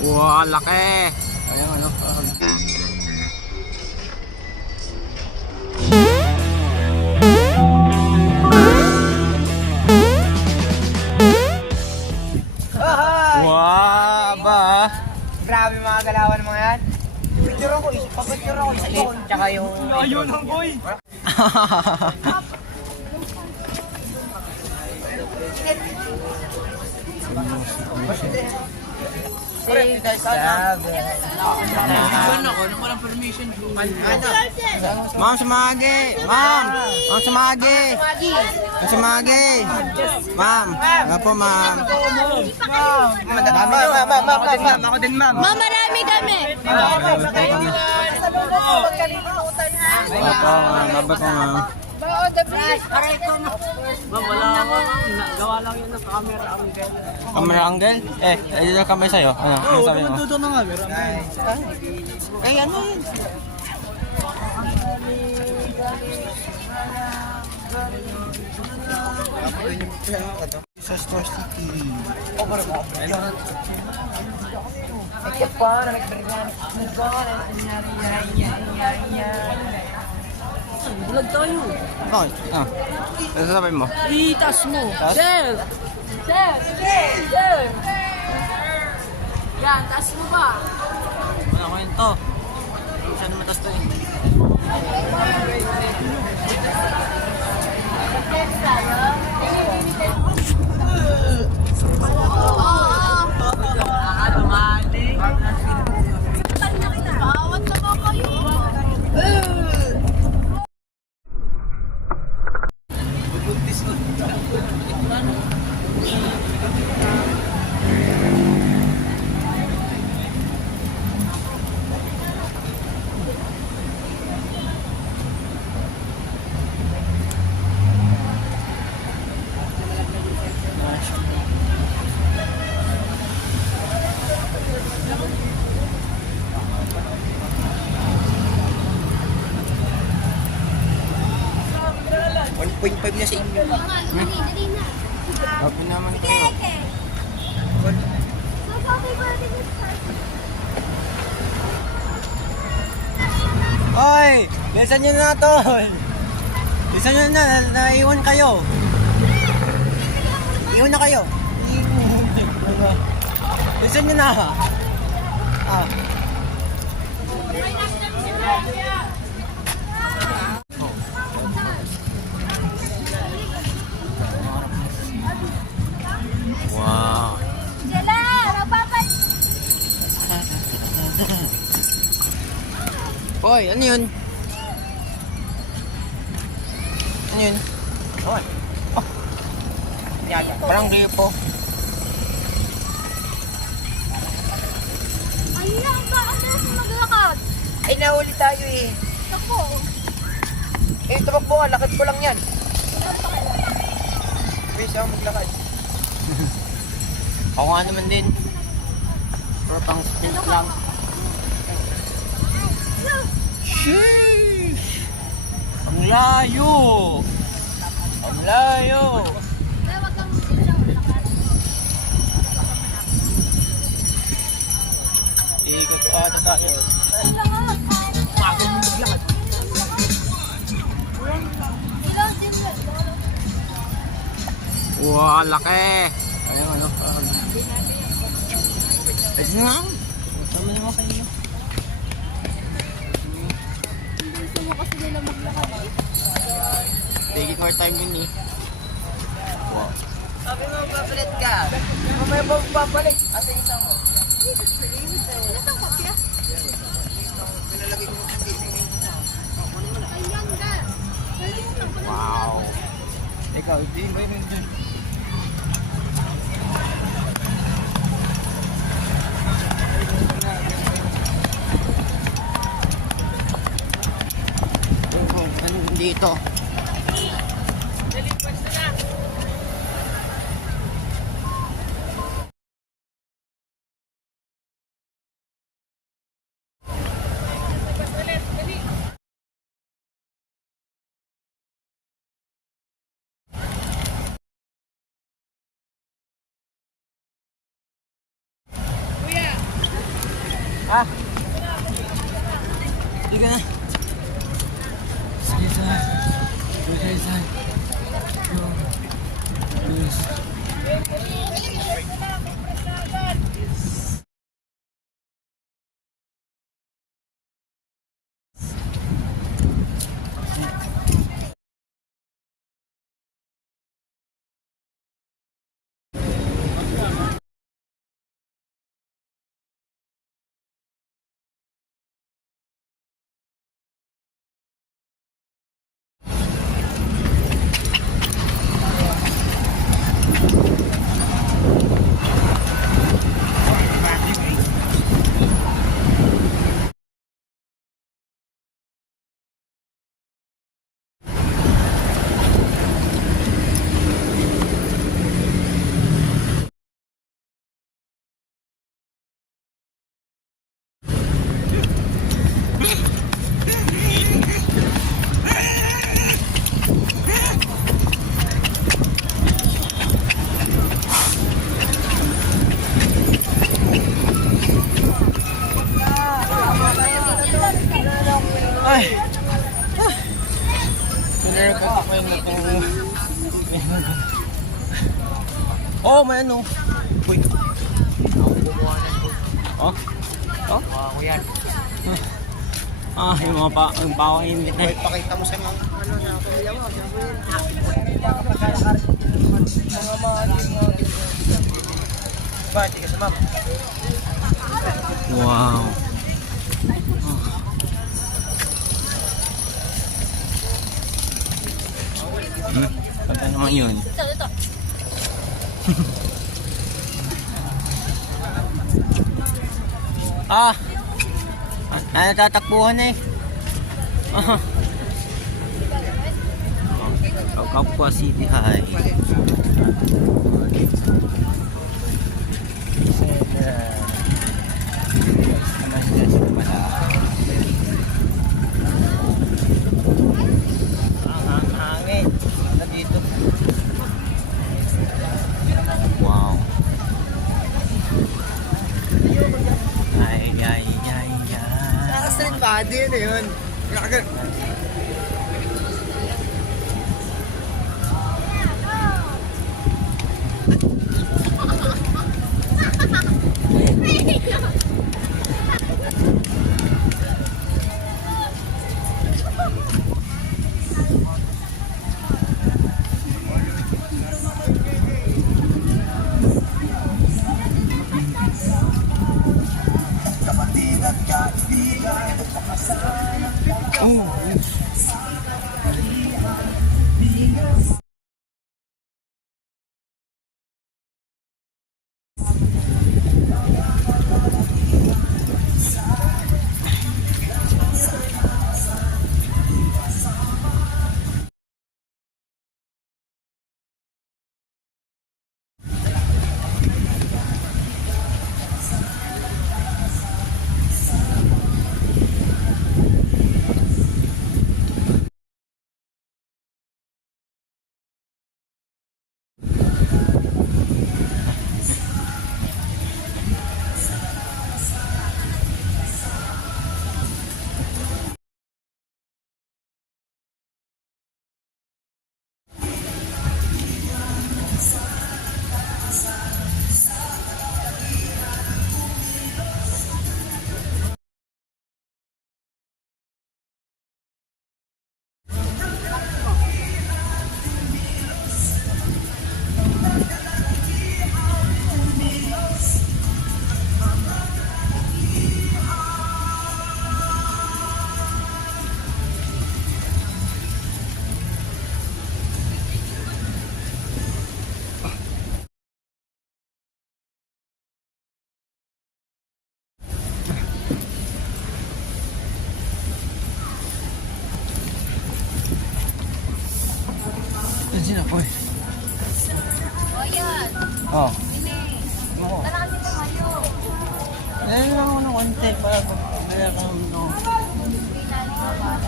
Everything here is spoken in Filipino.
Wow, laki. Ayan ano. Wow, ba? Grabe mga galawan mga yan. Picture ako, papicture ako sa phone. Tsaka yung... Ayun ang boy! Ma'am, sumagi! Ma'am! Ma'am, sumagi! Ma'am, sumagi! Ma'am! Ano po, ma'am? Ma'am, ako din ma'am. Ma'am, marami kami. Opo, ma'am. Baba ko, ma'am. Bao the bridge. Aray ko na. Ma'am, wala ako. Gawa lang yun ng camera angle. Camera angle? Dito na kamay sa'yo. Ano sabi mo? Tuto na nga, pero Kaya ano yun? Sa Star City. Ito pa, nagbergan. vlog tayo. Bakit? Ano sabi mo? Itas mo. Tas? Sir! Sir! Sir! Yan, tas mo ba? Wala ko yun to. Saan matas to eh? Bawat na ba kayo? .5 na sa inyo. Dali na. Sabi naman kayo. Oy! Bilisan nyo na to! Bilisan nyo na, naiwan kayo. Iwan na kayo. Bilisan nyo na. Wow. Jela, magpapat. Hoy, ano yun? Ano yun? Oy. Yaga. Parang gripo. Ay, ang taas na maglakad. Ay, nahuli tayo eh. Ako. Eh, tumakbo ka, lakad ko lang yan. Please, ako maglakad. Ako nga naman din. Pero pang sprint lang. Sheesh! Ang layo! Ang layo! Kaya wag kang sila maglakad. Ikot pa ata tayo. Ang lakad. Ilang din mo. Wow, laki! Ayan ano. Pwede nga. Tama naman kayo. Gusto mo kasi nila maglakad. Take it more time yun eh. Wow. Sabi mo, babalik ka. Mamaya ba babalik? Asa isa mo? Nasaan kopya? Pinalagay ko sa gaming. Ayan ka. Nalimutan ko na. Wow. Ikaw, di ba yun dun? Dito. Ah. Sige na. Sige sir. Sige sir. Please. Ay! Sinare ko ako yung natong... Oh, may ano. Uy. Oh? Oh? Ako yan. Ah, yung mga yung pakainit na. Pakita mo sa mga ano na pamilya mo. Ba, hindi ka sumap. Wow. Kanta naman yun. Ito. Ah! Natatakbuhan na eh. Kapwa City High. Hangin. Dito. Wow. Ay. Naka-street body yun eh yun. Sino ko eh? O yan. Oh. Oo. Tara kasi tayo. Dahil lang ako ng konti para pag kaya ka ng Pinali ko ba?